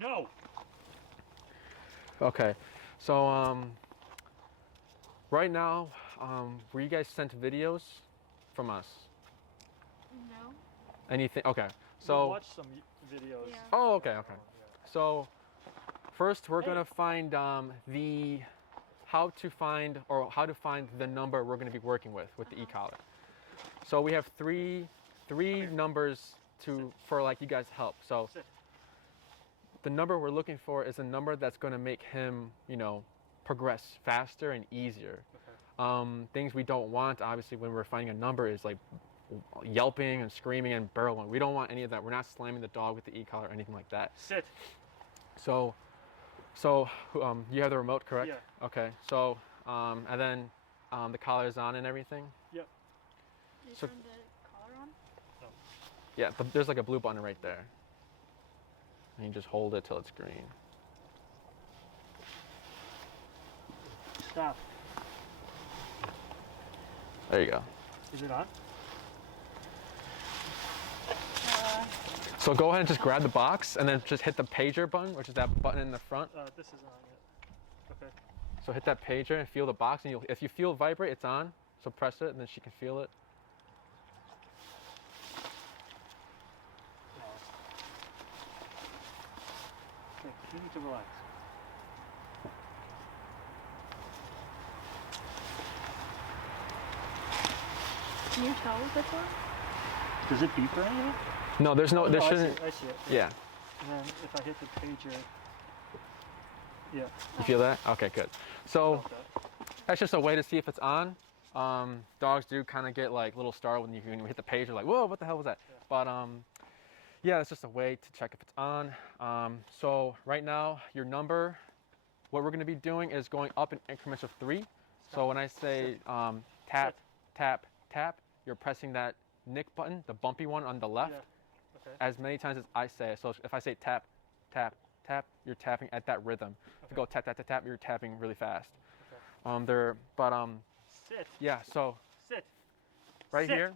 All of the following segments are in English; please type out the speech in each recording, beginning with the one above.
No. Okay, so right now, were you guys sent videos from us? No. Anything? Okay, We so. watched some videos. Yeah. Oh, okay, okay. Yeah. So, first we're gonna find how to find the number we're gonna be working with the e-collar. So we have three numbers for like you guys help. So Sit. the number we're looking for is a number that's gonna make him, progress faster and easier. Okay. Things we don't want, obviously, when we're finding a number is like yelping and screaming and burrowing. We don't want any of that. We're not slamming the dog with the e-collar or anything like that. Sit. So you have the remote, correct? Yeah. Okay. So and then the collar is on and everything. Yep. Did you So- turn the collar on? No. Yeah. There's like a blue button right there. And you just hold it till it's green. Stop. There you go. Is it on? So go ahead and just grab the box and then just hit the pager button, which is that button in the front. This isn't on yet. Okay. So hit that pager and feel the box, and if you feel it vibrate, it's on. So press it, and then she can feel it. Okay, you need to relax. Can you tell what this was? Does it beep or anything? No, there Oh, shouldn't. I see it. Yeah. And then if I hit the pager, yeah. You feel that? Okay, good. So Felt that. that's just a way to see if it's on. Dogs do kind of get like little startled when you hit the pager, like, whoa, what the hell was that? Yeah. But yeah, it's just a way to check if it's on. So right now, your number, what we're going to be doing is going up in increments of 3. So when I say tap, tap, tap, you're pressing that nick button, the bumpy one on the left, Yeah. Okay. as many times as I say it. So if I say tap, tap, tap, you're tapping at that rhythm. If you go tap, tap, tap, tap, you're tapping really fast. Okay. Sit. Yeah, so Sit. right Sit. here.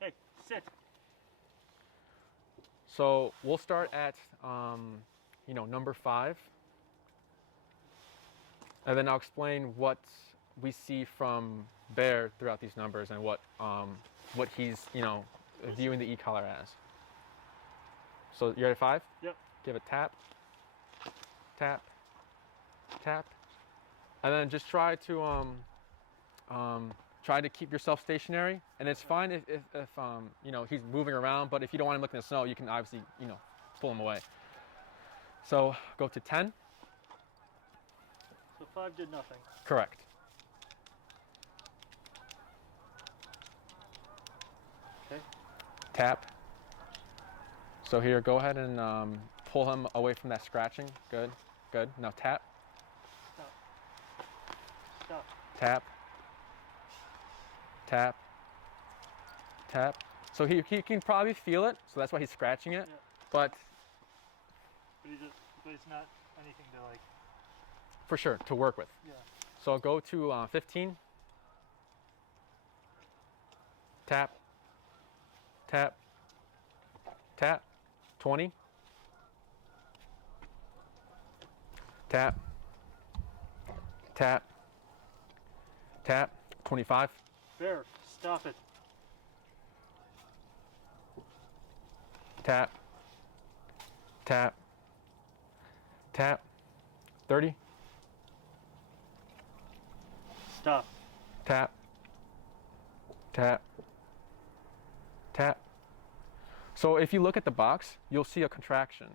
Hey, sit. So we'll start at, number 5. And then I'll explain what we see from Bear throughout these numbers and what he's, viewing the e-collar as. So you're at 5? Yep. Give it tap, tap, tap. And then just try to keep yourself stationary. And it's fine if he's moving around, but if you don't want him looking at the snow, you can obviously, pull him away. So go to 10. So 5 did nothing. Correct. Okay. Tap. So here, go ahead and pull him away from that scratching. Good, good. Now tap, Stop. Stop. tap, tap, tap. So he can probably feel it, so that's why he's scratching it. Yeah. But But it's not anything to like. for sure, to work with. Yeah. So go to 15. Tap, tap, tap. 20. Tap, tap, tap. 25. Bear, stop it. Tap, tap, tap. 30. Stop. Tap, tap, tap. So if you look at the box, you'll see a contraction.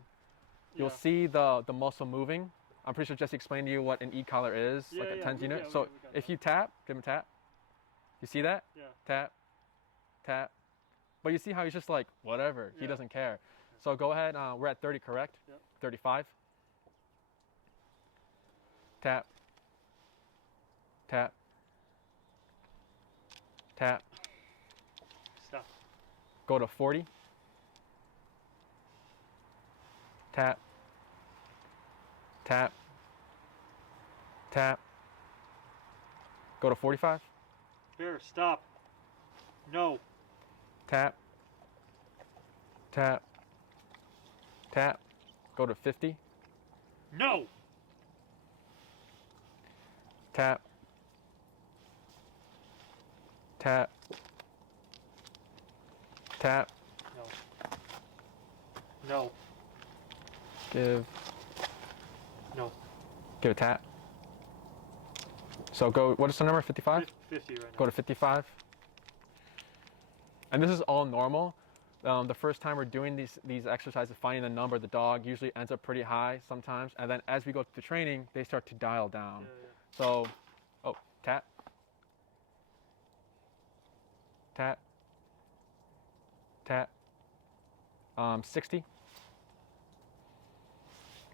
You'll Yeah. see the muscle moving. I'm pretty sure Jesse explained to you what an e-collar is, like a TENS unit. So we got if that. you tap, give him a tap. You see that? Yeah. Tap, tap. But you see how he's just like, whatever, he Yeah. doesn't care. So go ahead, we're at 30, correct? Yep. 35. Tap, tap, tap. Stop. Go to 40. Tap, tap, tap. Go to 45. Bear, stop. No. Tap, tap, tap. go to 50. No. Tap. Tap. Tap. No. No. Give. No. Give a tap. So go, what is the number, 55? 50 right now. Go to 55. And this is all normal. The first time we're doing these exercises, finding the number, the dog usually ends up pretty high sometimes. And then as we go through the training, they start to dial down. Yeah. So, oh, tap. Tap. Tap. 60.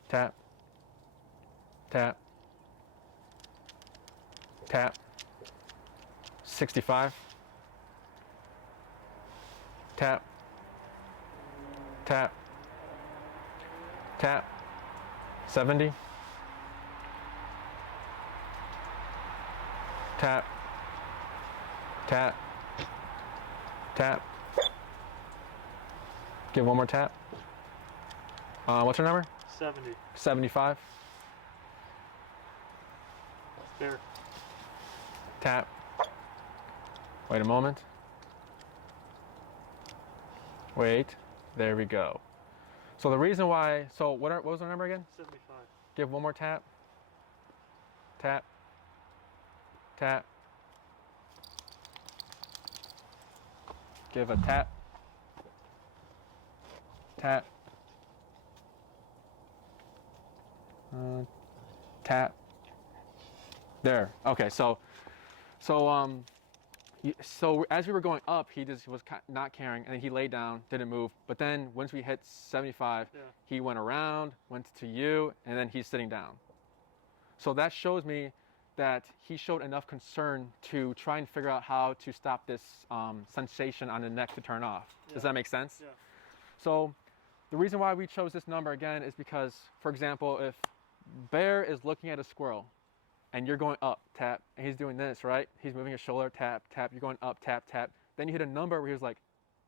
Tap. Tap. Tap. 65. Tap. Tap. Tap. 70. Tap. Tap. Tap. Give one more tap. What's your number? 70. 75. There. Tap. Wait a moment. Wait. There we go. So the reason why, so what was the number again? 75. Give one more tap. Tap. Tap. Give a tap. Tap. Tap. There. Okay. So as we were going up, he just was not caring, and then he laid down, didn't move. But then once we hit 75, he went around, went to you, and then he's sitting down. So that shows me that he showed enough concern to try and figure out how to stop this sensation on the neck to turn off. Does that make sense? Yeah. So the reason why we chose this number again is because, for example, if Bear is looking at a squirrel and you're going up, tap, and he's doing this, right? He's moving his shoulder, tap, tap, you're going up, tap, tap. Then you hit a number where he's like,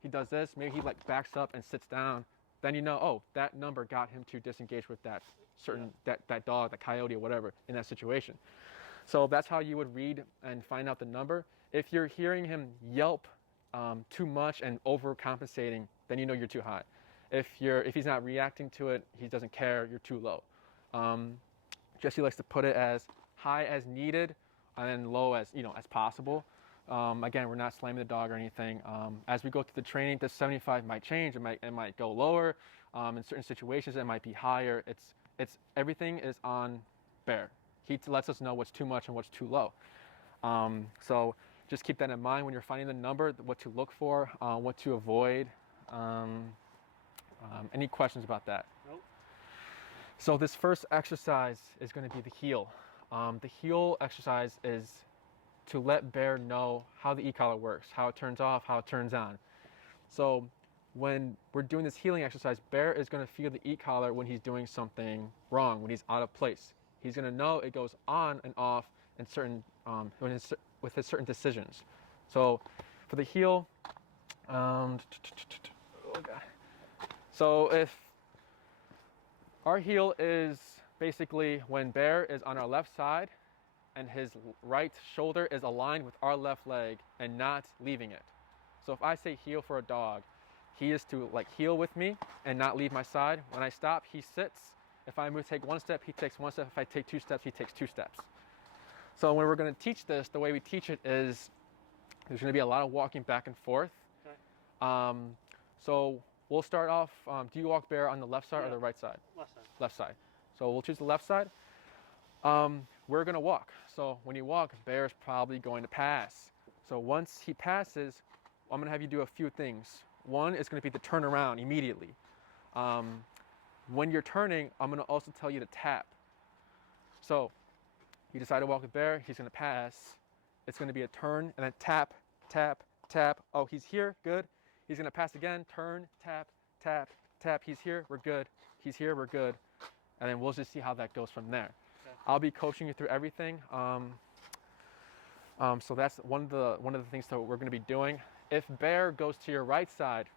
he does this, maybe he like backs up and sits down. Then you know, oh, that number got him to disengage with that certain, that dog, that coyote or whatever in that situation. So that's how you would read and find out the number. If you're hearing him yelp too much and overcompensating, then you know you're too high. If he's not reacting to it, he doesn't care, you're too low. Jesse likes to put it as high as needed and then low as as possible. Again, we're not slamming the dog or anything. As we go through the training, the 75 might change. It might go lower. In certain situations, it might be higher. It's everything is on Bear. He lets us know what's too much and what's too low. So just keep that in mind when you're finding the number, what to look for, what to avoid. Any questions about that? Nope. So this first exercise is going to be the heel. The heel exercise is to let Bear know how the e-collar works, how it turns off, how it turns on. So when we're doing this healing exercise, Bear is going to feel the e-collar when he's doing something wrong, when he's out of place. He's going to know it goes on and off in certain, with his certain decisions. So for the heel, oh God. So if our heel is basically when Bear is on our left side and his right shoulder is aligned with our left leg and not leaving it. So if I say heel for a dog, he is to like heel with me and not leave my side. When I stop, he sits. If I take one step, he takes one step. If I take 2 steps, he takes 2 steps. So when we're going to teach this, the way we teach it is there's going to be a lot of walking back and forth. Okay. So we'll start off, do you walk Bear on the left side or the right side? Left side. Left side. So we'll choose the left side. We're going to walk. So when you walk, Bear's probably going to pass. So once he passes, I'm going to have you do a few things. One is going to be the turn around immediately. When you're turning, I'm going to also tell you to tap. So you decide to walk with Bear, he's going to pass. It's going to be a turn and then tap, tap, tap. Oh, he's here, good. He's going to pass again, turn, tap, tap, tap. He's here, we're good. He's here, we're good. And then we'll just see how that goes from there. Okay. I'll be coaching you through everything. So that's one of the things that we're going to be doing. If Bear goes to your right side,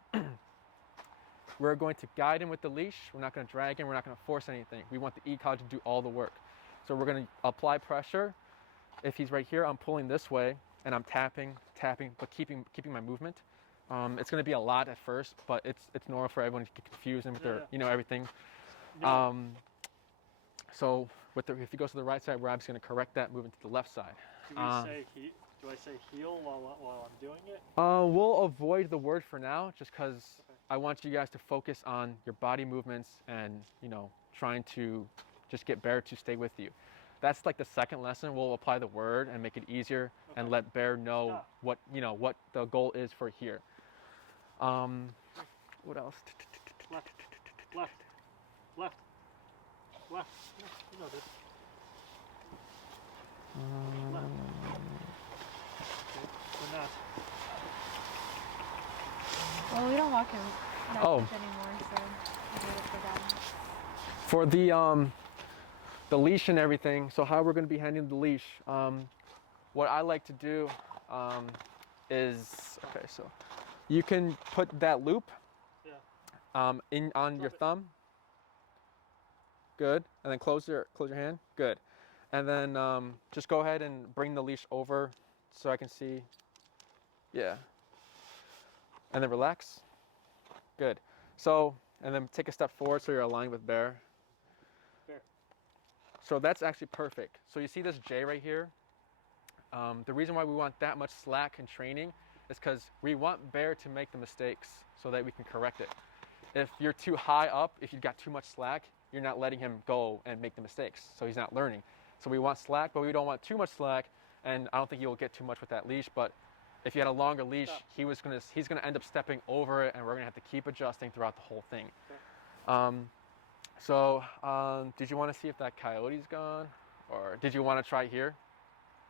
We're going to guide him with the leash. We're not going to drag him. We're not going to force anything. We want the e-collar to do all the work. So we're going to apply pressure. If he's right here, I'm pulling this way and I'm tapping, but keeping my movement. It's going to be a lot at first, but it's normal for everyone to get confused and with their, you know, everything. Yeah. So if he goes to the right side, we're obviously going to correct that, moving to the left side. Do I say heel while I'm doing it? We'll avoid the word for now, just because I want you guys to focus on your body movements and, you know, trying to just get Bear to stay with you. That's like the second lesson. We'll apply the word and make it easier and let Bear know what, you know, what the goal is for here. What else? Left. You know this. Left. Okay. We're not. Well, we don't walk him that Oh. much anymore, so we do it for that. For the leash and everything, so how we're going to be handling the leash, what I like to do is, okay, so you can put that loop on your thumb. Good. And then close your hand. Good. And then just go ahead and bring the leash over so I can see. Yeah. And then relax. Good. So, and then take a step forward so you're aligned with Bear. So that's actually perfect. So you see this J right here? The reason why we want that much slack in training is because we want Bear to make the mistakes so that we can correct it. If you're too high up, if you've got too much slack, you're not letting him go and make the mistakes. So he's not learning. So we want slack, but we don't want too much slack. And I don't think you'll get too much with that leash. But if you had a longer leash, he's gonna end up stepping over it, and we're gonna have to keep adjusting throughout the whole thing. Did you want to see if that coyote's gone, or did you want to try here?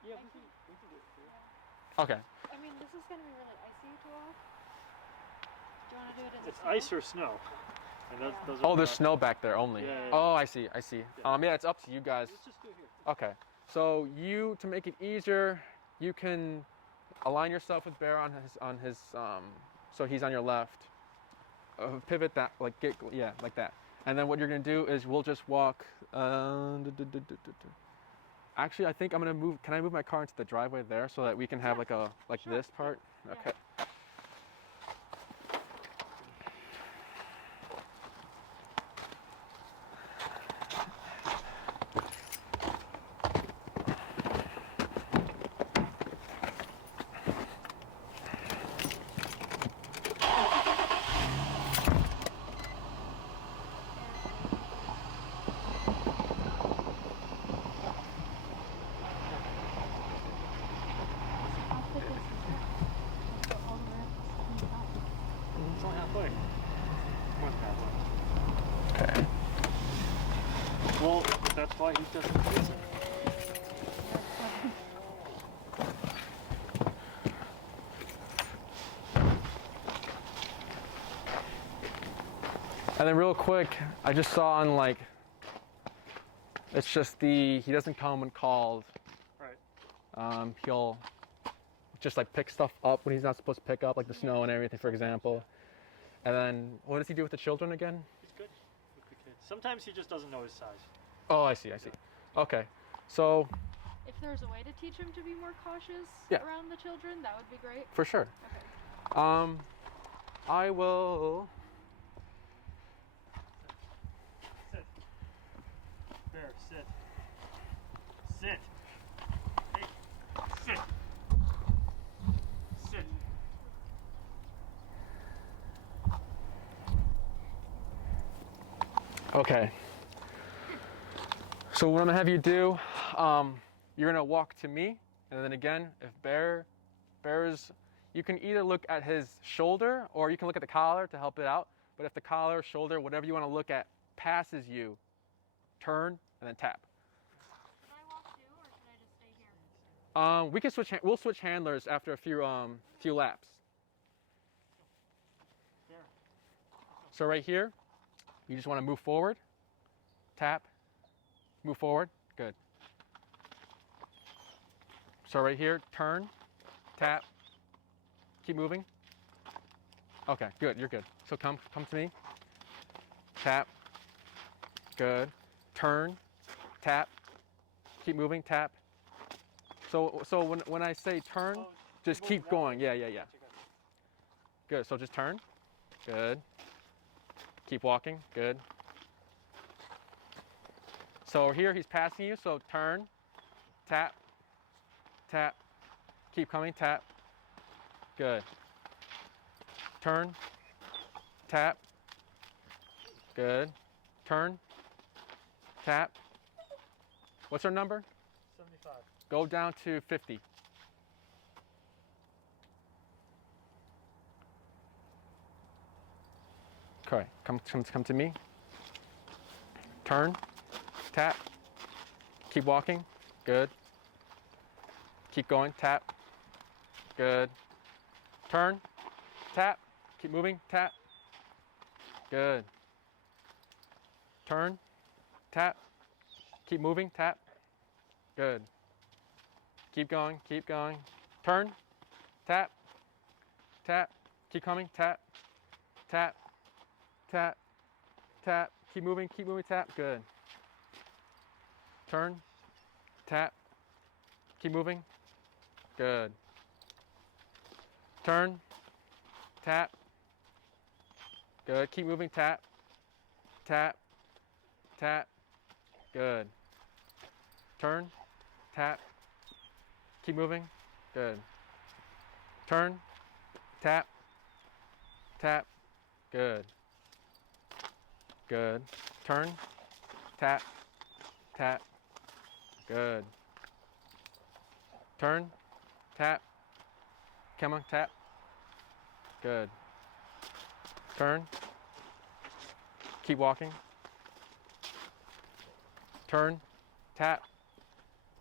Yeah, we can do it here. Okay. I mean, this is going to be really icy to walk. Do you want to do it in the It's snow? ice or snow. And those Oh, are there's snow back there only. Yeah, yeah. Oh, I see. Yeah. Yeah, it's up to you guys. Let's just do it here. Okay. So to make it easier, you can align yourself with Bear on his so he's on your left. Pivot that, like that. And then what you're gonna do is we'll just walk. Actually, I think I'm gonna move. Can I move my car into the driveway there so that we can have this part? Okay. It's only halfway. More than halfway. Okay. Well, that's why he doesn't use it. And then real quick, I just saw on it's just he doesn't come when called. Right. He'll just pick stuff up when he's not supposed to pick up, like the snow and everything, for example. And then what does he do with the children again? He's good with the kids. Sometimes he just doesn't know his size. Oh, I see. Okay, so If there's a way to teach him to be more cautious Yeah. around the children, that would be great. for sure. Okay. I will. Sit. Bear, sit. Sit. Hey, sit. Sit. Okay. So what I'm gonna have you do, you're gonna walk to me, and then again, if Bear's, you can either look at his shoulder or you can look at the collar to help it out. But if the collar, shoulder, whatever you want to look at passes you, turn and then tap. Should I walk too, or should I just stay here? We can switch. We'll switch handlers after a few laps. Bear. So right here, you just want to move forward, tap, move forward. Good. So right here, turn, tap, keep moving. Okay, good. You're good. So come to me. tap, good. Turn, tap, keep moving, tap. So when I say turn, Oh, just move keep that going. way. Yeah. Gotcha, gotcha. Good, so just turn, good. Keep walking, good. So here he's passing you, so turn, tap, tap, keep coming, tap, good. Turn, tap, good. Turn, tap. What's our number? 75. Go down to 50. Okay, come to me. Turn, tap, keep walking, good. Keep going, tap, good. Turn, tap, keep moving, tap, good. Turn, tap, keep moving, tap, good. Keep going, keep going. Turn, tap, tap, keep coming, tap, tap, tap, tap, keep moving, tap, good. Turn, tap, keep moving, good. Turn, tap, good. Keep moving, tap, tap, tap, good. Turn, tap, keep moving, good. Turn, tap, tap, good. Good. Turn, tap, tap, good. Turn, tap, come on, tap, good. Turn, keep walking. Turn, tap,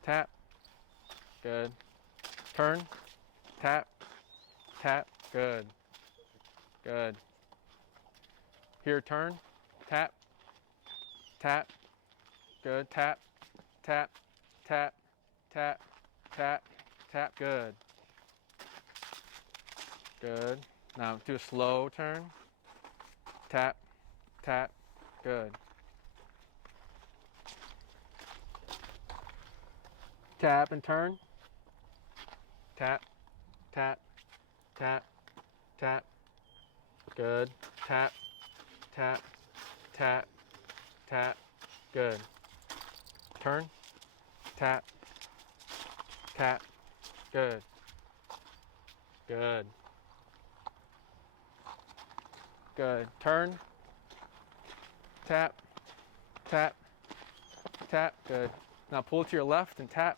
tap, good. Turn, tap, tap, good. Good. Here, turn, tap, tap, good. Tap, tap, tap, tap, tap, tap, good. Good. Now do a slow turn. Tap, tap, good. Tap and turn. Tap, tap, tap, tap, good. Tap, tap, tap, tap, good. Turn, tap, tap, good. Good. Good. Turn, tap, tap, tap, good. Now pull to your left and tap.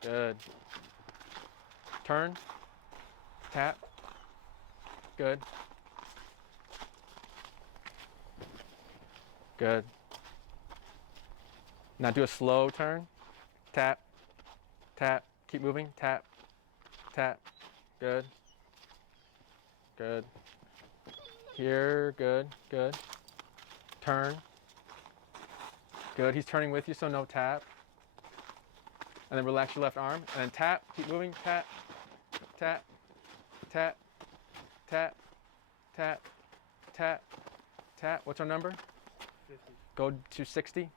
Good. Turn, tap, good. Good. Now do a slow turn. Tap, tap, keep moving, tap, tap, good. Good. Here, good, good. Turn. Good, he's turning with you, so no tap. And then relax your left arm, and then tap, keep moving, tap, tap, tap, tap, tap, tap, tap. What's our number? 50. Go to 60.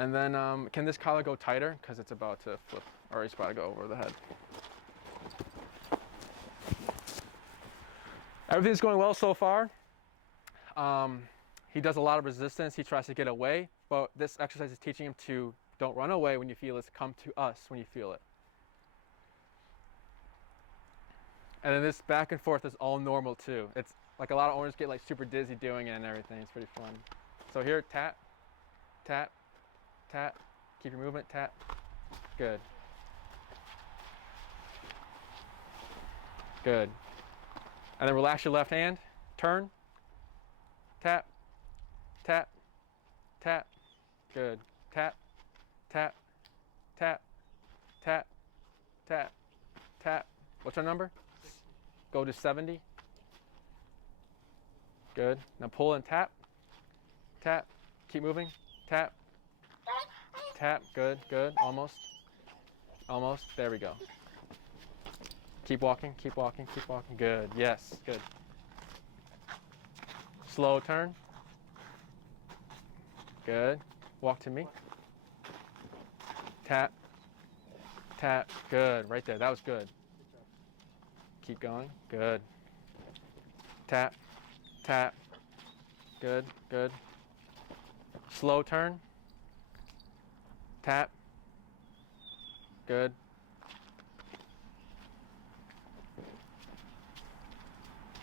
And then can this collar go tighter? Because it's about to flip, or it's about to go over the head. Everything's going well so far. He does a lot of resistance. He tries to get away, but this exercise is teaching him to don't run away when you feel it. Come to us when you feel it. And then this back and forth is all normal too. It's like a lot of owners get like super dizzy doing it and everything. It's pretty fun. So here, tap, tap, tap. Keep your movement, tap. Good. Good. And then relax your left hand. Turn. Tap. Tap. Tap. Good. Tap. Tap. Tap. Tap. Tap. Tap. What's our number? 60. Go to 70. Good. Now pull and tap. Tap. Keep moving. Tap. Tap. Good. Good. Almost. Almost. There we go. Keep walking. Keep walking. Keep walking. Good. Yes. Good. Slow turn. Good. Walk to me. Tap. Tap. Good. Right there. That was good. Keep going. Good. Tap. Tap. Good. Good. Slow turn. Tap. Good.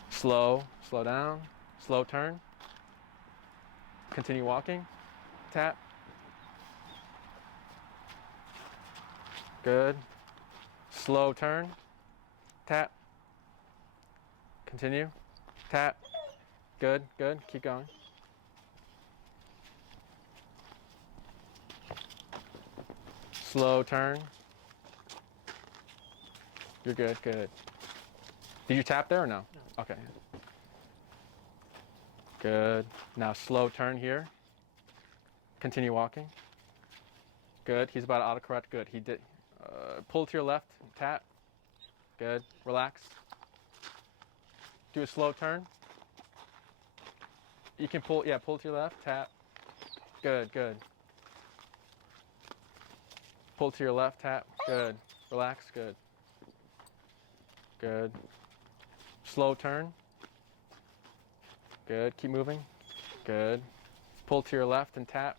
Slow. Slow down. Slow turn. Continue walking. Tap. Good. Slow turn. Tap. Continue. Tap. Good, good. Keep going. Slow turn. You're good, good. Did you tap there or no? No. Okay. Good. Now slow turn here. Continue walking. Good. He's about to autocorrect. Good. He did. Pull to your left. Tap. Good. Relax. Do a slow turn. You can pull. Yeah, pull to your left. Tap. Good. Good. Pull to your left. Tap. Good. Relax. Good. Good. Slow turn. Good. Keep moving. Good. Pull to your left and tap.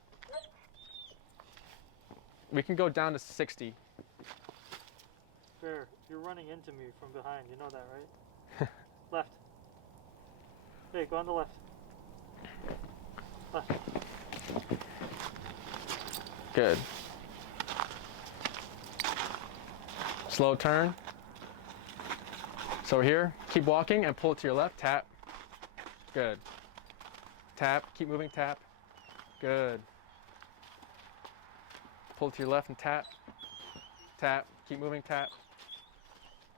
We can go down to 60. Fair. You're running into me from behind. You know that, right? Left. Hey, go on the left. Left. Good. Slow turn. So here, keep walking and pull it to your left. Tap. Good. Tap. Keep moving. Tap. Good. Pull to your left and tap. Tap. Keep moving. Tap.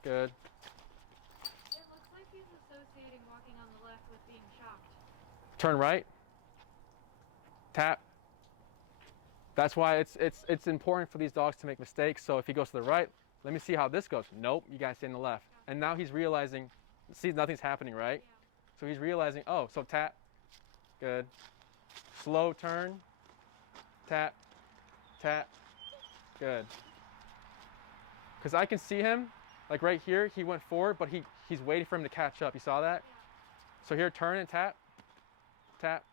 Good. It looks like he's associating walking on the left with being shocked. Turn right. Tap. That's why it's important for these dogs to make mistakes. So if he goes to the right, let me see how this goes. Nope, you guys stay on the left. And now he's realizing, see, nothing's happening, right? Yeah. So he's realizing, oh, so tap. Good. Slow turn. Tap. Tap. Good. Because I can see him, like right here, he went forward, but he's waiting for him to catch up. You saw that? Yeah. So here, turn and tap. Tap.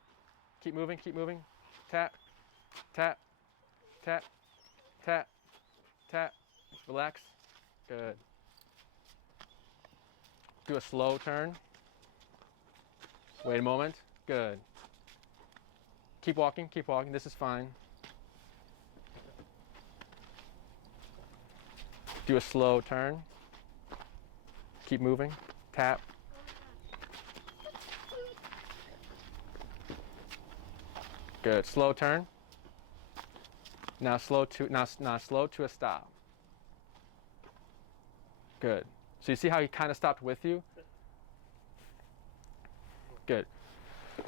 Keep moving, keep moving. Tap. Tap. Tap. Tap. Tap. Relax. Good. Do a slow turn. Wait a moment. Good. Keep walking, keep walking. This is fine. Do a slow turn. Keep moving. Tap. Good. Slow turn. Now slow to a stop. Good. So you see how he kind of stopped with you? Good.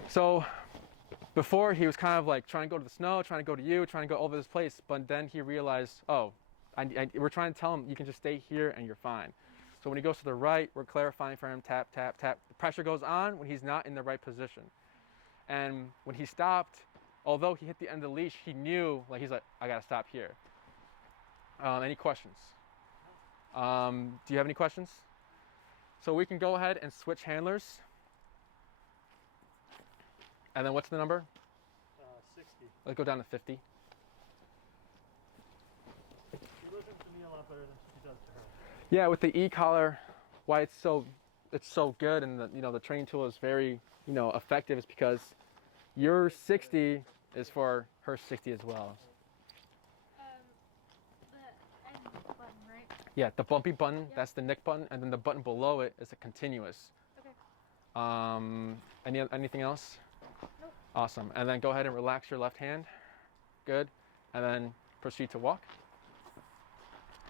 So before he was kind of like trying to go to the snow, trying to go to you, trying to go over this place, but then he realized, oh, we're trying to tell him you can just stay here and you're fine. So when he goes to the right, we're clarifying for him, tap, tap, tap. The pressure goes on when he's not in the right position. And when he stopped, although he hit the end of the leash, he knew, like he's like, I gotta stop here. Any questions? Do you have any questions? So we can go ahead and switch handlers. And then what's the number? 60. Let's go down to 50. She listens to me a lot better than she does to her. Yeah, with the e-collar, why it's so good and the training tool is very, effective is because your 60 is for her 60 as well. The end button, right? Yeah, the bumpy button, Yep. that's the nick button, and then the button below it is a continuous. Okay. Anything else? Nope. Awesome. And then go ahead and relax your left hand. Good. And then proceed to walk.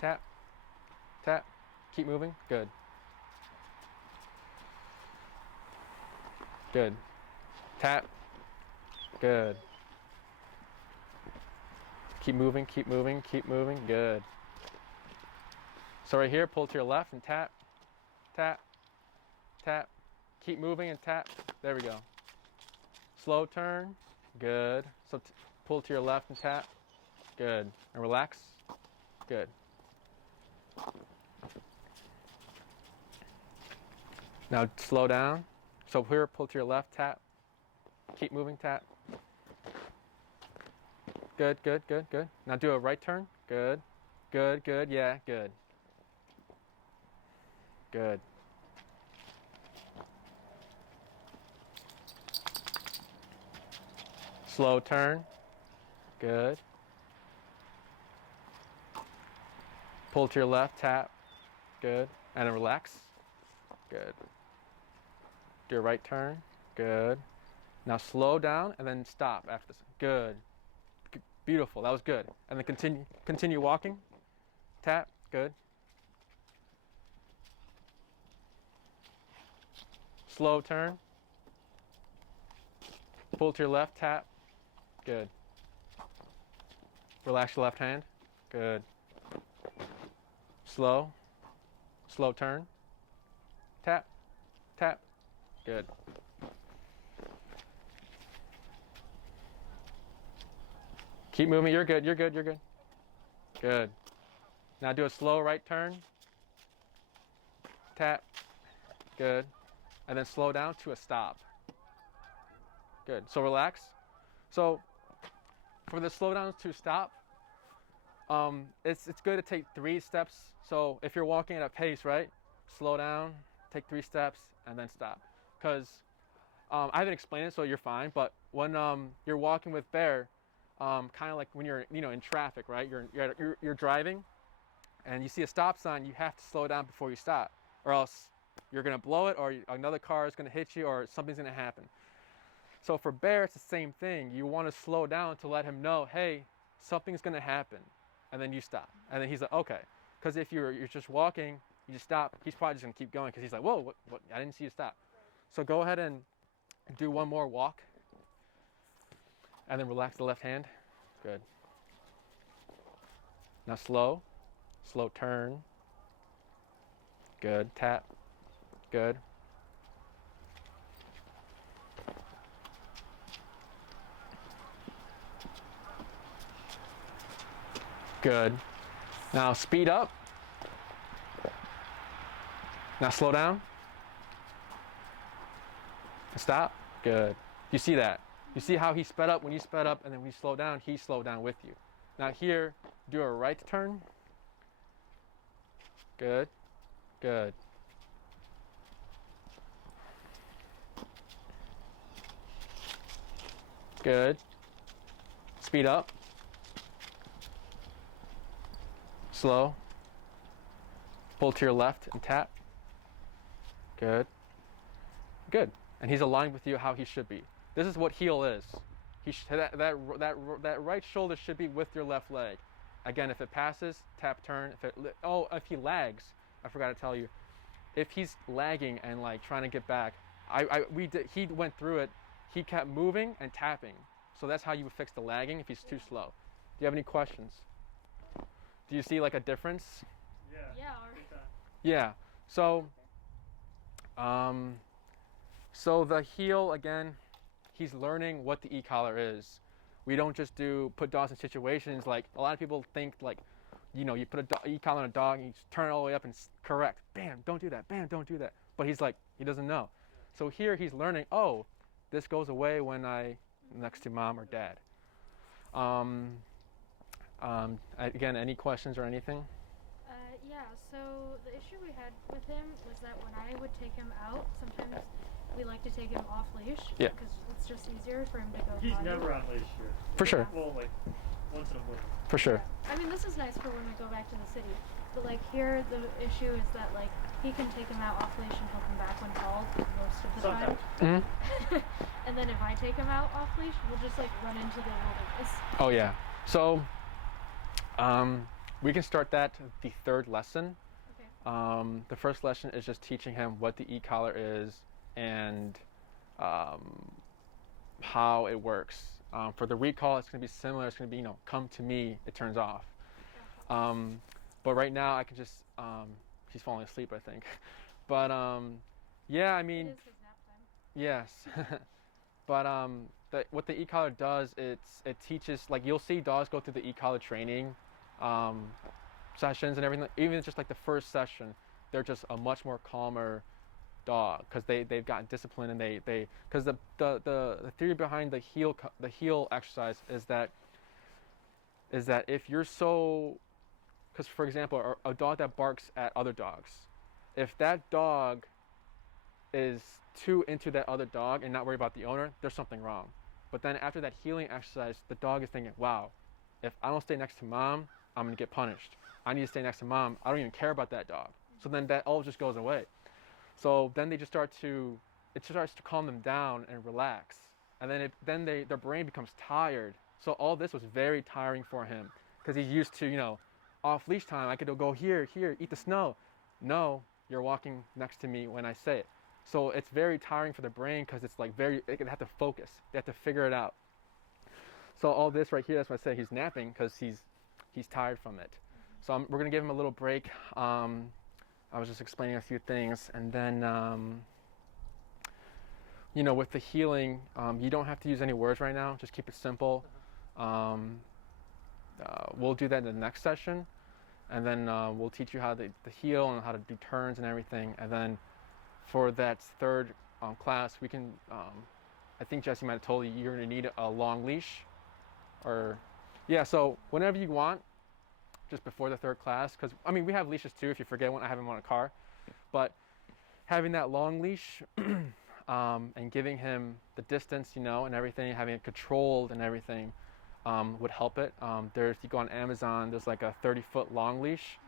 Tap. Tap. Keep moving. Good. Good. Tap. Good. Keep moving, keep moving, keep moving. Good. So right here, pull to your left and tap. Tap. Tap. Keep moving and tap. There we go. Slow turn. Good. So pull to your left and tap. Good. And relax. Good. Now slow down. So here, pull to your left, tap. Keep moving, tap. Good, good, good, good. Now do a right turn. Good, good, good. Yeah, good. Good. Slow turn. Good. Pull to your left, tap. Good. And then relax. Good. Do a right turn. Good. Now slow down and then stop after this. Good. Beautiful. That was good. And then continue walking. Tap. Good. Slow turn. Pull to your left, tap. Good. Relax your left hand. Good. Slow. Slow turn. Tap. Tap. Good. Keep moving. You're good. You're good. You're good. Good. Now do a slow right turn. Tap. Good. And then slow down to a stop. Good. So relax. So for the slow down to stop, it's good to take 3 steps. So if you're walking at a pace, right? Slow down, take 3 steps, and then stop. Because I haven't explained it, so you're fine. But when you're walking with Bear, kind of like when you're in traffic, right? You're driving, and you see a stop sign, you have to slow down before you stop, or else you're gonna blow it, or another car is gonna hit you, or something's gonna happen. So for Bear, it's the same thing. You want to slow down to let him know, hey, something's gonna happen, and then you stop, and then he's like, okay. Because if you're just walking, you just stop, he's probably just gonna keep going because he's like, whoa, what? I didn't see you stop. So go ahead and do one more walk, and then relax the left hand. Good. Now slow turn. Good. Tap. Good. Good. Now speed up. Now slow down. Stop. Good. You see that? You see how he sped up when you sped up, and then when you slow down, he slowed down with you. Now here, do a right turn. Good. Good. Good. Speed up. Slow. Pull to your left and tap. Good. Good. And he's aligned with you how he should be. This is what heel is. That right shoulder should be with your left leg. Again, if it passes, tap turn. If he lags, I forgot to tell you. If he's lagging and like trying to get back, he went through it. He kept moving and tapping. So that's how you would fix the lagging if he's too slow. Do you have any questions? Do you see like a difference? Yeah. Yeah. So, so the heel again, he's learning what the e-collar is. We don't just put dogs in situations like a lot of people think like, you put a e-collar on a dog and you turn it all the way up and correct. Bam, don't do that. Bam, don't do that. But he's like, he doesn't know. So here he's learning, oh, this goes away when I'm next to mom or dad. Again, any questions or anything? Yeah, so the issue we had with him was that when I would take him out, sometimes we like to take him off leash. Yeah. Because it's just easier for him to go. He's potty. never on leash here. For sure. Well, like once in a blue. For sure. Yeah. I mean, this is nice for when we go back to the city. But like here, the issue is that like he can take him out off leash and he'll come back when called most of the time. Mm-hmm. And then if I take him out off leash, we'll just like run into the wilderness. Oh yeah. So, we can start that the 3rd lesson. Okay. The first lesson is just teaching him what the e-collar is and how it works. For the recall, it's going to be similar. It's going to be, come to me, it turns off. But right now, I can just, he's falling asleep, I think. But yeah, I mean, It is his nap time. yes. But what the e-collar does, it teaches, like you'll see dogs go through the e-collar training sessions and everything. Even just like the first session, they're just a much more calmer dog because they've gotten discipline, and they because the theory behind the heel exercise is that if you're so, because for example, a dog that barks at other dogs, if that dog is too into that other dog and not worried about the owner, there's something wrong. But then after that healing exercise, the dog is thinking, wow, if I don't stay next to mom, I'm gonna get punished. I need to stay next to mom. I don't even care about that dog. So then that all just goes away. So then it starts to calm them down and relax. And then their brain becomes tired. So all this was very tiring for him because he's used to, off leash time. I could go here, eat the snow. No, you're walking next to me when I say it. So it's very tiring for the brain because it's like they have to focus. They have to figure it out. So all this right here, that's why I say he's napping, because he's tired from it. So we're gonna give him a little break. I was just explaining a few things, and then with the healing, you don't have to use any words right now. Just keep it simple. We'll do that in the next session, and then we'll teach you how to heal and how to do turns and everything. And then for that third class, we can, I think Jesse might have told you, you're gonna need a long leash, so whenever you want, just before the third class, because we have leashes too, if you forget one, I have them on a car, but having that long leash and giving him the distance, and everything, having it controlled and everything would help it. You go on Amazon, there's like a 30-foot long leash.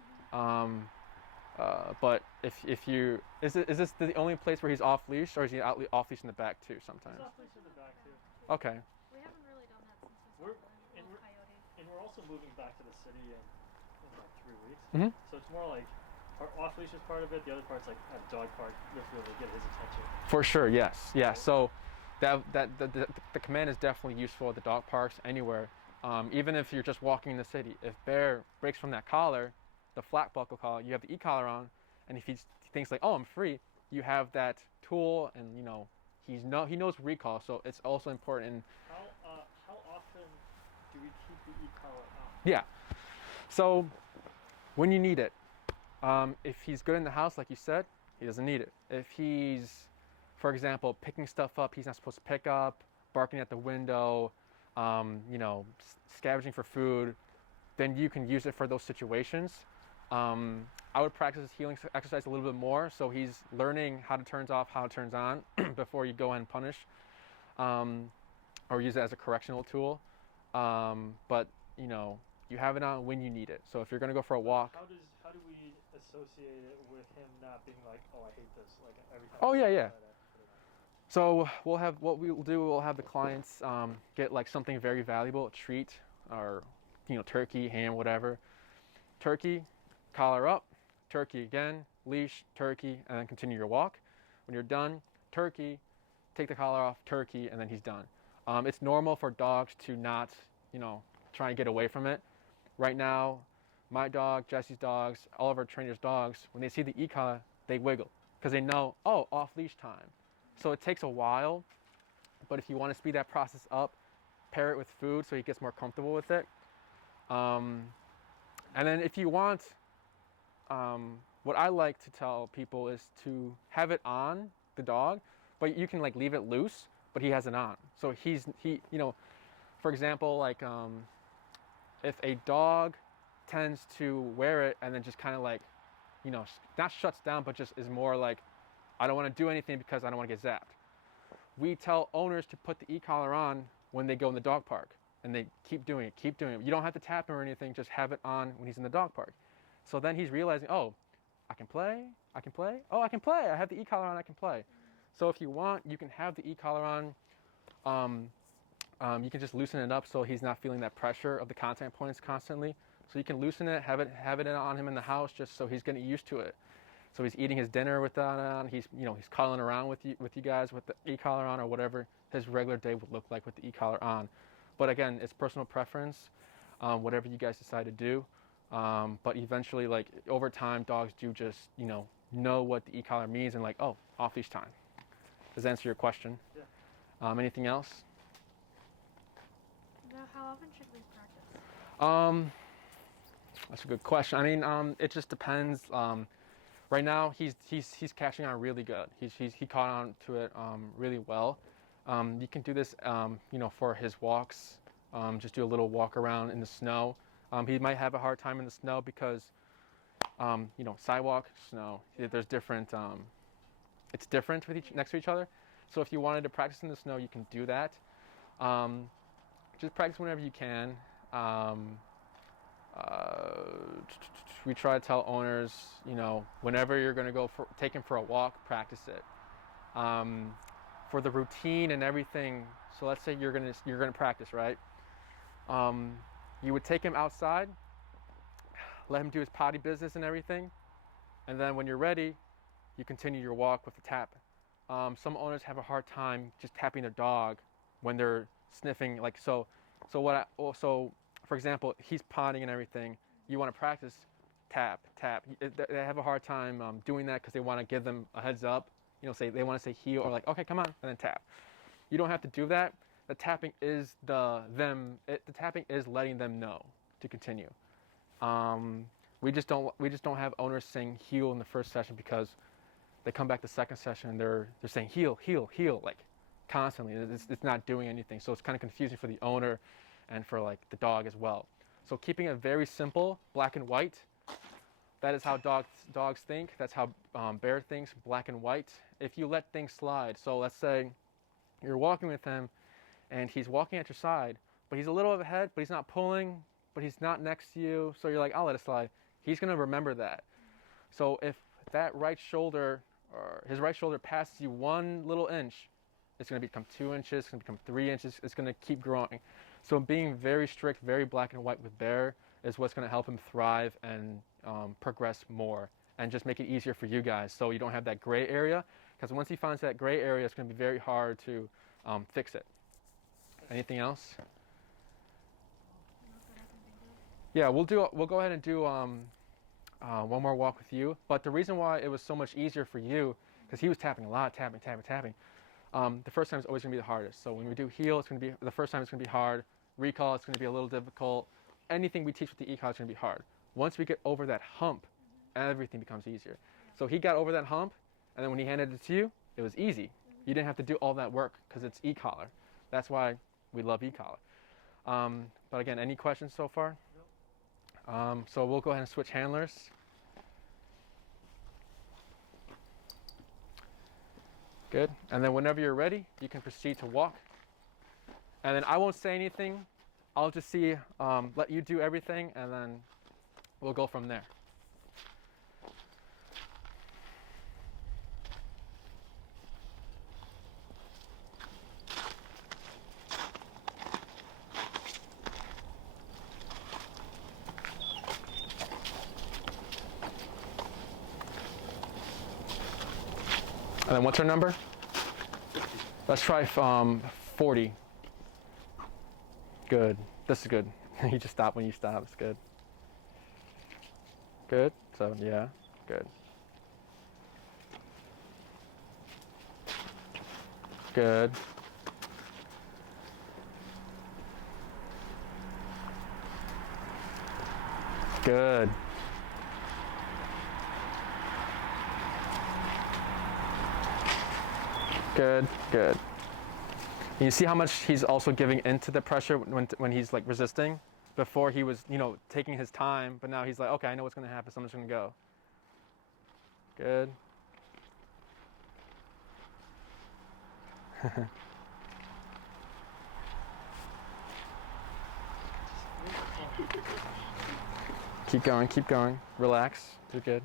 But if you, is this the only place where he's off leash, or is he off leash in the back too sometimes? He's off leash in the back too. Okay. We haven't really done that since we saw the little coyote. And we're also moving back to the city in like 3 weeks. Mm-hmm. So it's more like off leash is part of it. The other part's like at a dog park, just really get his attention. For sure, yes, yeah. So the command is definitely useful at the dog parks, anywhere. Even if you're just walking in the city, if Bear breaks from that collar, the flat buckle collar, you have the e-collar on, and if he thinks like, oh, I'm free, you have that tool, and he knows recall, so it's also important. How often do we keep the e-collar on? Yeah, so when you need it. If he's good in the house, like you said, he doesn't need it. If he's, for example, picking stuff up he's not supposed to pick up, barking at the window, scavenging for food, then you can use it for those situations. I would practice his healing exercise a little bit more, so he's learning how to turns off, how it turns on before you go ahead and punish, or use it as a correctional tool. But you have it on when you need it. So if you're going to go for a walk. How do we associate it with him not being like, oh, I hate this, like every time? Oh yeah. So we'll have the clients get like something very valuable, a treat, or turkey, ham, whatever. Turkey, collar up, turkey again, leash, turkey, and then continue your walk. When you're done, turkey, take the collar off, turkey, and then he's done. It's normal for dogs to not, try and get away from it. Right now, my dog, Jesse's dogs, all of our trainers' dogs, when they see the e-collar, they wiggle because they know, oh, off-leash time. So it takes a while, but if you want to speed that process up, pair it with food so he gets more comfortable with it. And then if you want, what I like to tell people is to have it on the dog, but you can like leave it loose, but he has it on. So for example, like if a dog tends to wear it and then just kind of like, not shuts down, but just is more like, I don't want to do anything because I don't want to get zapped. We tell owners to put the e-collar on when they go in the dog park, and they keep doing it. You don't have to tap him or anything, just have it on when he's in the dog park. So then he's realizing, oh, I can play, oh, I can play, I have the e-collar on, I can play. So if you want, you can have the e-collar on. You can just loosen it up so he's not feeling that pressure of the contact points constantly. So you can loosen it, have it on him in the house, just so he's getting used to it. So he's eating his dinner with that on. He's cuddling around with you guys with the e-collar on, or whatever his regular day would look like with the e-collar on. But again, it's personal preference, whatever you guys decide to do. But eventually, like over time, dogs do just know what the e-collar means and like, oh, off-leash time. Does that answer your question? Yeah. Anything else? Now, how often should we practice? That's a good question. I mean, it just depends. Right now, he's catching on really good. He caught on to it really well. You can do this, you know, for his walks. Just do a little walk around in the snow. He might have a hard time in the snow because, you know, sidewalk, snow. There's different. It's different with next to each other. So if you wanted to practice in the snow, you can do that. Just practice whenever you can. We try to tell owners, you know, whenever you're going to take him for a walk, practice it. For the routine and everything, so let's say you're gonna practice, right? You would take him outside, let him do his potty business and everything, and then when you're ready, you continue your walk with the tap. Some owners have a hard time just tapping their dog when they're sniffing, like so. So for example, he's potting and everything. You want to practice, tap. They have a hard time doing that because they want to give them a heads up. You know, they want to say heel or like, okay, come on, and then tap. You don't have to do that. The tapping is the tapping is letting them know to continue. We just don't have owners saying heel in the first session because they come back the second session and they're saying heel like constantly. It's not doing anything, so it's kind of confusing for the owner and for like the dog as well. So keeping it very simple, black and white. That is how dogs think. That's how Bear thinks, black and white. If you let things slide, so let's say you're walking with him and he's walking at your side, but he's a little ahead, but he's not pulling, but he's not next to you, so you're like, I'll let it slide. He's gonna remember that. So if that right shoulder, or his right shoulder passes you 1 little inch, it's gonna become 2 inches, it's gonna become 3 inches, it's gonna keep growing. So being very strict, very black and white with Bear is what's gonna help him thrive and progress more and just make it easier for you guys so you don't have that gray area, because once he finds that gray area, it's going to be very hard to fix it. Anything else? Yeah, we'll go ahead and do one more walk with you, but the reason why it was so much easier for you, because he was tapping a lot, tapping. The first time is always going to be the hardest. So when we do heel, it's going to be the first time, it's going to be hard. Recall, it's going to be a little difficult. Anything we teach with the e-collar is going to be hard. Once we get over that hump, everything becomes easier. So he got over that hump, and then when he handed it to you, it was easy. You didn't have to do all that work because it's e-collar. That's why we love e-collar. But again, any questions so far? So we'll go ahead and switch handlers. Good. And then whenever you're ready, you can proceed to walk. And then I won't say anything. I'll just let you do everything, and then we'll go from there. And then what's our number? Let's try 40. Good. This is good. You just stop when you stop. It's good. Good. So yeah. Good. Good. Good. Good. Good. You see how much he's also giving into the pressure when he's like resisting? Before he was, you know, taking his time, but now he's like, okay, I know what's going to happen, so I'm just going to go. Good. Keep going. Relax. Do good.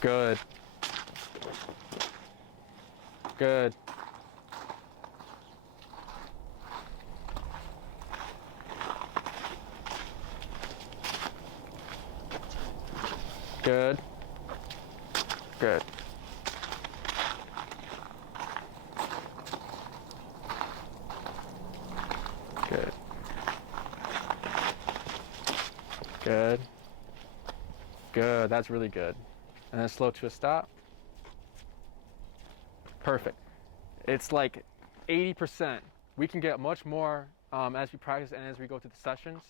Good. Good. Good. Good. Good. Good. Good, that's really good. And then slow to a stop. Perfect. It's like 80%. We can get much more as we practice and as we go through the sessions.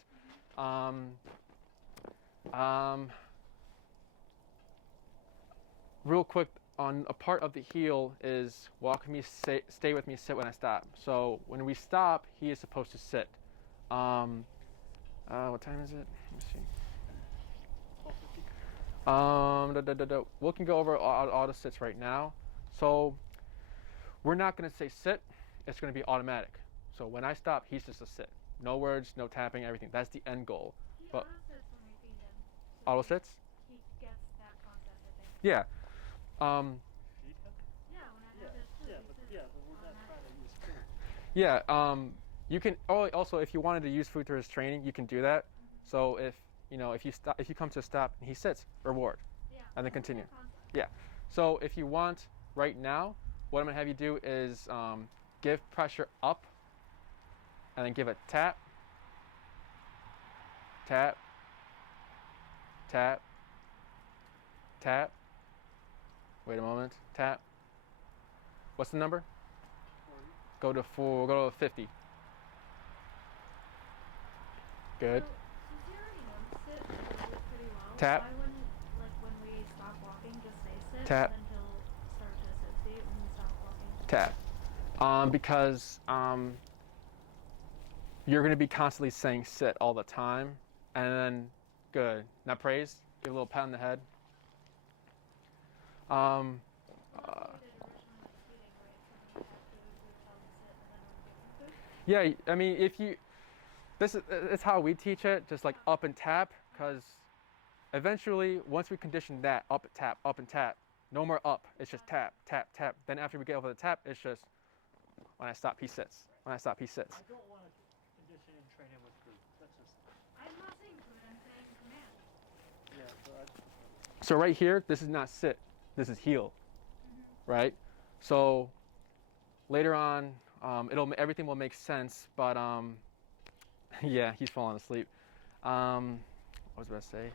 Real quick, on a part of the heel is walk with me, stay with me, sit when I stop. So when we stop, he is supposed to sit. What time is it? Let me see. We can go over all the sits right now. So we're not going to say sit. It's going to be automatic. So when I stop, he's just a sit. No words, no tapping, everything. That's the end goal. He But auto sits when we feed him. So auto sits? He gets that concept, I think. Yeah. Feed him? Yeah, when I have his food, he sits But we're not trying to use food. Yeah. You can also, if you wanted to use food through his training, you can do that. So if you come to a stop and he sits, reward, Yeah. and then continue. Concept. Yeah. So if you want right now, what I'm gonna have you do is give pressure up, and then give a tap, tap, tap, tap. Wait a moment. Tap. What's the number? 40. Go to 50. Good. So, since you already know sit and does it pretty well, Tap. why wouldn't, like, when we stop walking, just say sit, Tap. and then he'll start to associate when we stop walking? Tap. Because you're going to be constantly saying sit all the time, and then good. Now praise. Give a little pat on the head. That's what we did originally with feeding, right? So when we have food, we would tell him to sit, and then when we give him food. Yeah, I mean, if you, it's how we teach it, just like up and tap, because eventually, once we condition that, up and tap, no more up, it's just tap, tap, tap. Then after we get over the tap, it's just, when I stop, he sits. When I stop, he sits. I don't want to condition and train him with food. That's just. I'm not saying food, I'm saying command. Yeah, So right here, this is not sit, this is heel, right? So later on, everything will make sense, but yeah, he's falling asleep. What was I about to say?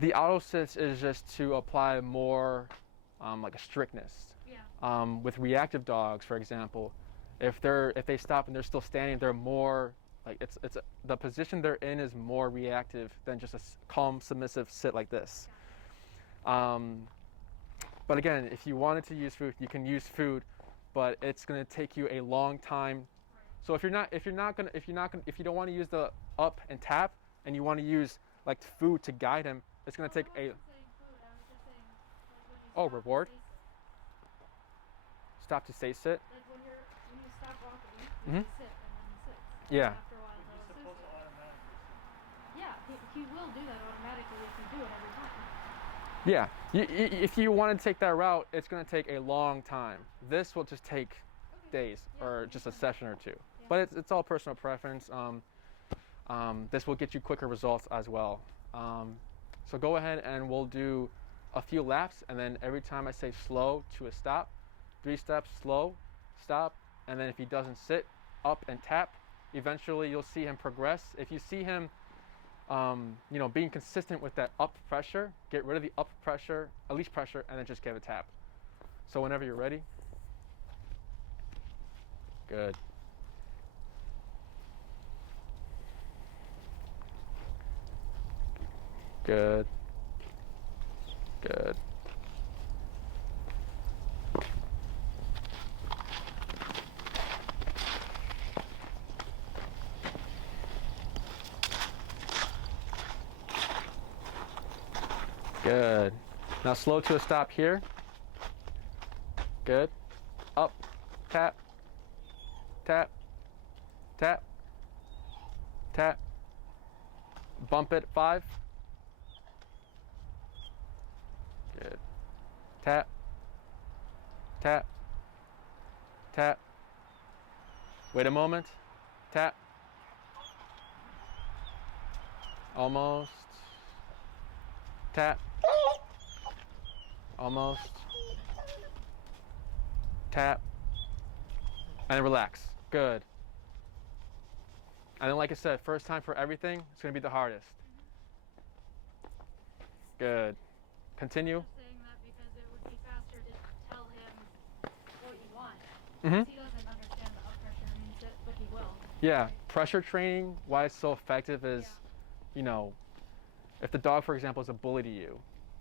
The auto sits is just to apply more like a strictness. Yeah. With reactive dogs, for example, if they stop and they're still standing, they're more like the position they're in is more reactive than just a calm, submissive sit like this. But again, if you wanted to use food, you can use food, but it's going to take you a long time. So if you don't want to use the up and tap, and you want to use like food to guide him, it's going to take I a. wasn't saying food, I was just saying, like, when you Oh, stop, reward? say sit. Stop to stay sit. Like when you stop walking, Mhm. you sit and then he sits. Yeah. After a while, he's they'll supposed to associate. automatically sit. Yeah, he will do that automatically if you do it every time. Yeah. If you want to take that route, it's going to take a long time. This will just take days Yeah, or makes just a sense. session or two. Yeah. But it's all personal preference. This will get you quicker results as well. So go ahead and we'll do a few laps, and then every time I say slow to a stop, 3 steps, slow, stop, and then if he doesn't sit, up and tap. Eventually you'll see him progress. If you see him being consistent with that up pressure, get rid of the up pressure, leash pressure, and then just give a tap. So whenever you're ready. Good. Good. Good. Good. Now slow to a stop here. Good. Up. Tap. Tap. Tap. Tap. Bump it 5. Good. Tap. Tap. Tap. Wait a moment. Tap. Almost. Tap. Almost. Tap. And then relax. Good. And then like I said, first time for everything, it's going to be the hardest. Good. Continue. Just saying that because it would be faster to tell him what you want. Mm-hmm. He doesn't understand the up pressure means it, but he will. Yeah, Right? pressure training, why it's so effective is, Yeah. you know, if the dog, for example, is a bully to you,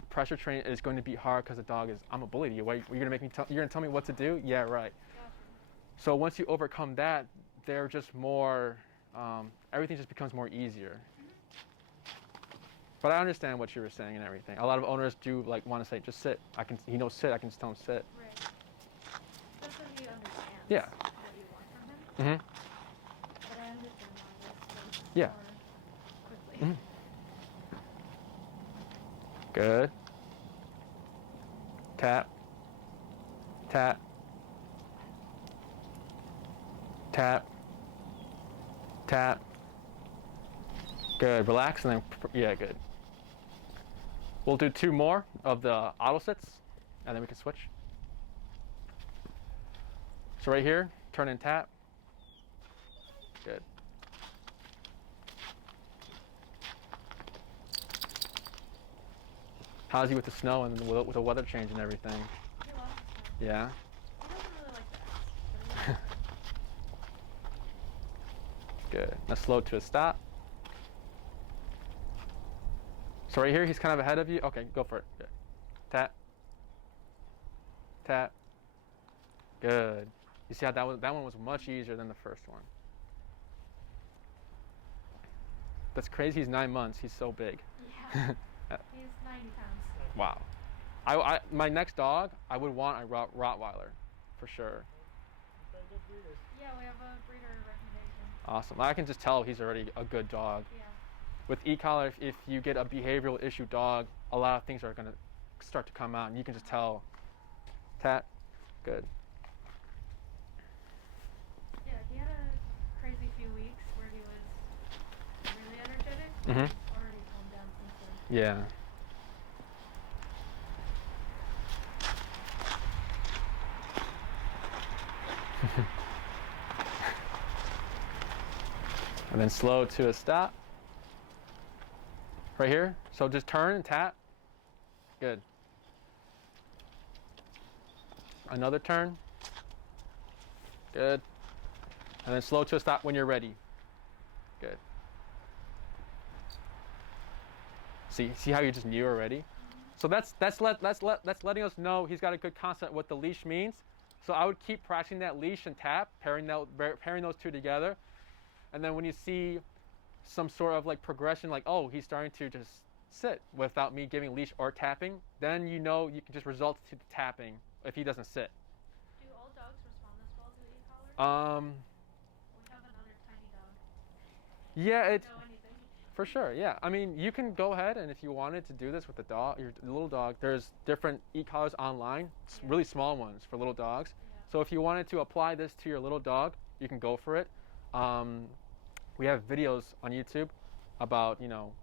pressure training is going to be hard because the dog is, I'm a bully to you. Why, you're gonna make me you're gonna tell me what to do? Yeah, right. Gotcha. So once you overcome that, they're just more, everything just becomes more easier. But I understand what you were saying and everything. A lot of owners do like want to say, just sit. He knows sit. I can just tell him sit. Right. Especially if he understands Yeah. what you want from him. Mm-hmm. But I understand why this goes Yeah. more quickly. Mhm. Good. Tap. Tap. Tap. Tap. Good. Relax and then, yeah, good. We'll do 2 more of the auto sits and then we can switch. So right here, turn and tap. Good. How's he with the snow and with the weather change and everything? He loves the snow. Yeah. He doesn't really like the ice, but he likes it. Good. Now slow to a stop. So right here, he's kind of ahead of you. Okay, go for it. Good. Tap. Tap. Good. You see how that one was much easier than the first one. That's crazy. He's 9 months. He's so big. Yeah. He's 90 pounds. Wow. My next dog, I would want a Rottweiler, for sure. Yeah, we have a breeder recommendation. Awesome. I can just tell he's already a good dog. Yeah. With e-collar, if you get a behavioral issue dog, a lot of things are going to start to come out, and you can just tell. Tap. Good. Yeah, he had a crazy few weeks where he was really energetic. Mm-hmm. Already calmed down since then. Yeah. And then slow to a stop. Right here. So just turn and tap. Good. Another turn. Good. And then slow to a stop when you're ready. Good. See how you just knew already? So that's letting us know he's got a good concept what the leash means. So I would keep practicing that leash and tap, pairing those two together. And then when you see some sort of like progression, like, oh, he's starting to just sit without me giving leash or tapping, then you know you can just result to the tapping if he doesn't sit. Do all dogs respond this well to the e-collar? We have another tiny dog. Yeah, Doesn't know anything. for sure, yeah. I mean, you can go ahead and if you wanted to do this with the dog, your little dog, there's different e-collars online, Yeah. really small ones for little dogs. Yeah. So if you wanted to apply this to your little dog, you can go for it. We have videos on YouTube about,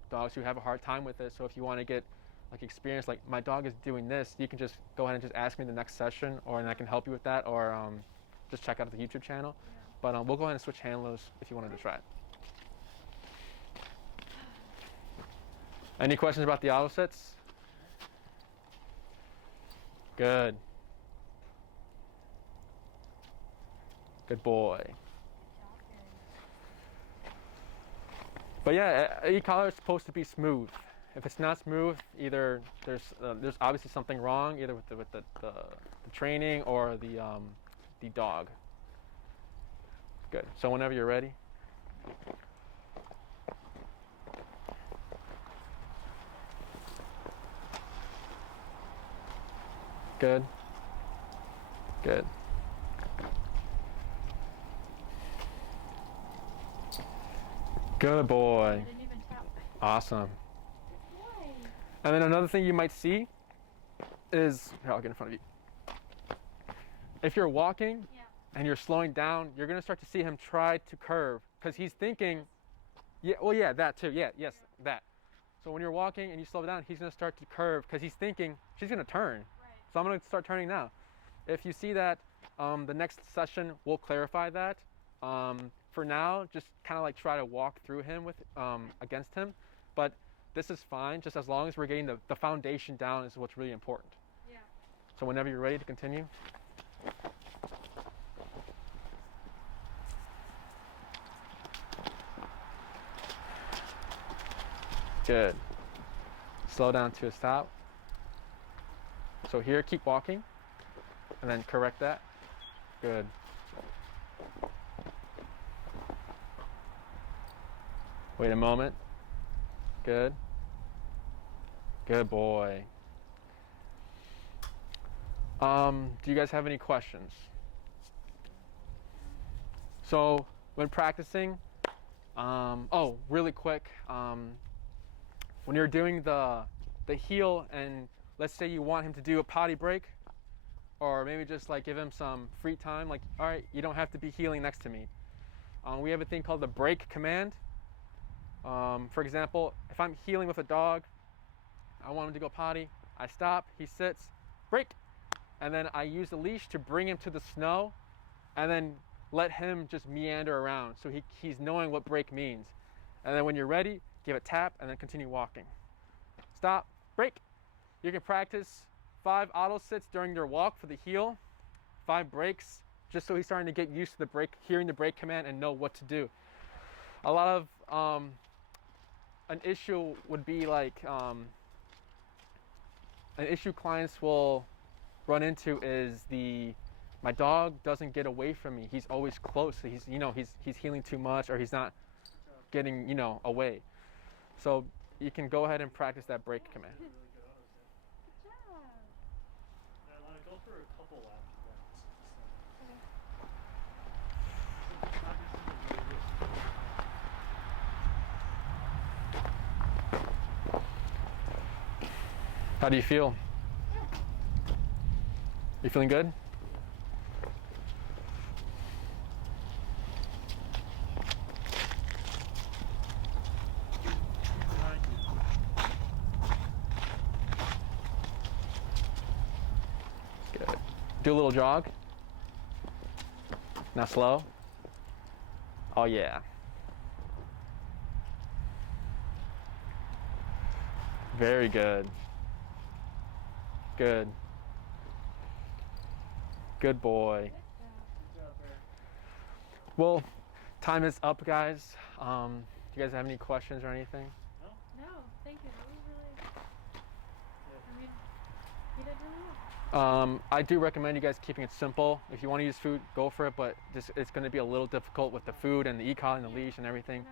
dogs who have a hard time with it. So if you want to get like experience, like my dog is doing this, you can just go ahead and just ask me the next session and I can help you with that, or just check out the YouTube channel. Yeah. But we'll go ahead and switch handlers if you wanted to try it. Any questions about the auto sits? Good. Good boy. But yeah, e-collar is supposed to be smooth. If it's not smooth, either there's obviously something wrong, either with the training or the dog. Good. So whenever you're ready. Good. Good. Good boy. I didn't even tap. Awesome. Good boy. And then another thing you might see is, here, I'll get in front of you. If you're walking Yeah. and you're slowing down, you're gonna start to see him try to curve because he's thinking, yeah, well, yeah, that too, yeah, yes, that. So when you're walking and you slow down, he's gonna start to curve because he's thinking she's gonna turn. Right. So I'm gonna start turning now. If you see that, the next session will clarify that. For now, just kind of like try to walk through him with against him, but this is fine, just as long as we're getting the foundation down is what's really important. Yeah. So whenever you're ready to continue. Good. Slow down to a stop. So here, keep walking, and then correct that. Good. Wait a moment. Good. Good boy. Do you guys have any questions? So when practicing, oh, really quick, when you're doing the heel, and let's say you want him to do a potty break, or maybe just like give him some free time, like, all right, you don't have to be heeling next to me. We have a thing called the break command. For example, if I'm heeling with a dog, I want him to go potty, I stop, he sits, break, and then I use the leash to bring him to the snow, and then let him just meander around, so he's knowing what break means. And then when you're ready, give a tap, and then continue walking. Stop, break. You can practice 5 auto sits during your walk for the heel, 5 breaks, just so he's starting to get used to the break, hearing the break command and know what to do. A lot of an issue would be like an issue clients will run into is my dog doesn't get away from me. He's always close. He's healing too much, or he's not getting away. So you can go ahead and practice that break command. Really good autos, Good job. yeah. I want to go for a couple laps of that. How do you feel? You feeling good? Good. Do a little jog. Now slow. Oh yeah. Very good. Good. Good boy. Good job, Bear. Well, time is up, guys. Do you guys have any questions or anything? No, thank you. That was really. Yeah. I mean, you did really well. I do recommend you guys keeping it simple. If you want to use food, go for it, but it's going to be a little difficult with the food and the e-collar and the leash and everything. We're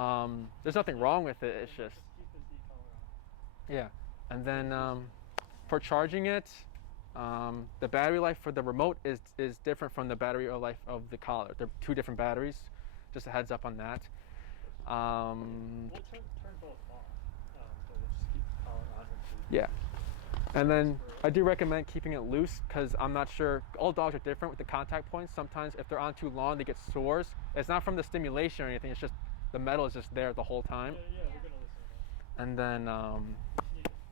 not gonna use food. There's nothing wrong with it. It's just, Keep his e-collar on. yeah. And then for charging it, the battery life for the remote is different from the battery life of the collar. They're 2 different batteries. Just a heads up on that. We'll turn both off, but we'll just keep the collar on him. Yeah. And then I do recommend keeping it loose, because I'm not sure, all dogs are different with the contact points. Sometimes if they're on too long, they get sores. It's not from the stimulation or anything, it's just the metal is just there the whole time. Yeah, we're gonna listen to that. And then, You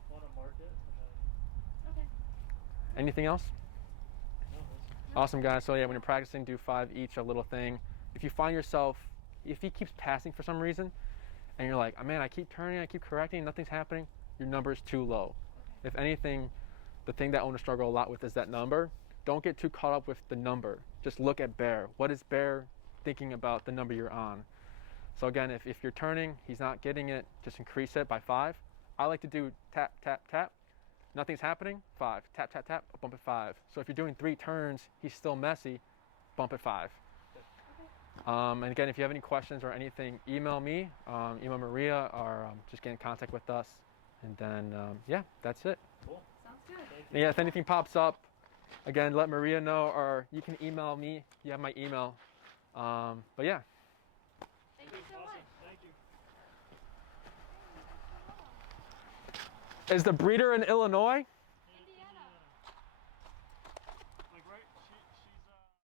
want to mark it, and then Okay. anything else? no, that's Awesome, guys. So yeah, when you're practicing, do 5 each, a little thing. If you find yourself, if he keeps passing for some reason, and you're like, oh man, I keep turning, I keep correcting, nothing's happening, your number is too low. If anything, the thing that owners struggle a lot with is that number. Don't get too caught up with the number. Just look at Bear. What is Bear thinking about the number you're on? So again, if you're turning, he's not getting it, just increase it by 5. I like to do tap, tap, tap. Nothing's happening, 5. Tap, tap, tap, bump it 5. So if you're doing 3 turns, he's still messy, bump it 5. And again, if you have any questions or anything, email me, email Maria, or just get in contact with us. And then, yeah, that's it. cool. Sounds good. Thank And yeah, if anything pops up, again, let Maria know, or you can email me. You have my email. But yeah. Thank you so Awesome. much. Thank you. Is the breeder in Illinois?